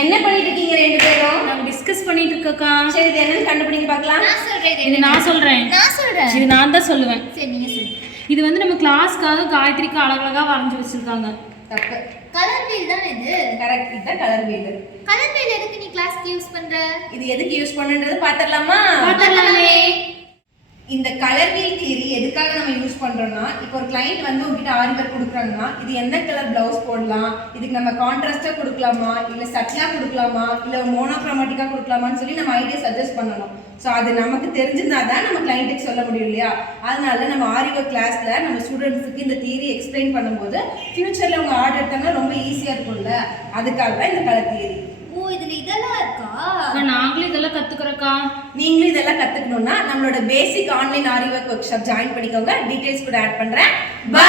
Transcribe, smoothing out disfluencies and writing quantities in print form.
என்ன பண்ணிட்டு இருக்கீங்க ரெண்டு பேரும்? நாங்க டிஸ்கஸ் பண்ணிட்டு இருக்கோம்க்கா. சரி இது என்னன்னு கண்டுபிடிங்க பார்க்கலாம். இது நான் சொல்றேன். இது நான் தான் சொல்லுவேன். சரி நீங்க சொல்லுங்க. இது வந்து நம்ம கிளாஸ்க்காக காயத்ரிக்கு அழகழகா வரைஞ்சு வச்சிருக்காங்க. தப்பு. கலர் வீல் தானே இது? கரெக்ட். இதுதான் கலர் வீல். கலர் வீல் எதுக்கு நீ கிளாஸ்க்கு யூஸ் பண்ற? இது எதுக்கு யூஸ் பண்ணன்றது பாத்தறலாமா? பார்த்தலாமே. இந்த கலர் வீல் தியரி எதுக்காக நம்ம யூஸ் பண்றோம்னா, இப்போ ஒரு கிளையண்ட் வந்து உங்ககிட்ட ஆரி ஒர்க் கொடுக்குறாங்கன்னா இது என்ன கலர் பிளவுஸ் போடலாம், இதுக்கு நம்ம கான்ட்ராஸ்டா கொடுக்கலாமா இல்ல சட்டிலா கொடுக்கலாமா இல்ல மோனோக்ரோமேட்டிக்கா கொடுக்கலாமான்னு சொல்லி நம்ம ஐடியா சஜஸ்ட் பண்ணணும். ஸோ அது நமக்கு தெரிஞ்சிருந்தா தான் நம்ம கிளைண்ட்டுக்கு சொல்ல முடியும் இல்லையா? அதனால நம்ம ஆரி ஒர்க் கிளாஸ்ல நம்ம ஸ்டூடெண்ட்ஸுக்கு இந்த தியரி எக்ஸ்பிளைன் பண்ணும்போது ஃபியூச்சர்ல அவங்க ஆர்டர் எடுத்தாங்கன்னா ரொம்ப ஈஸியா இருக்கும்ல, அதுக்காக தான் இந்த கலர் தியரி. ஓ இதுல இதெல்லாம் இருக்கா? நாங்களும் இதெல்லாம் கத்துக்கிறோம்க்கா. நீங்களும் இதெல்லாம் கத்துக்கணும்னா நம்மளோட பேசிக் ஆன்லைன் ஆரி ஒர்க் ஒர்க் ஷாப் ஜாயின் பண்ணிக்கோங்க. டீடைல்ஸ் கூட ஆட் பண்றேன். பை.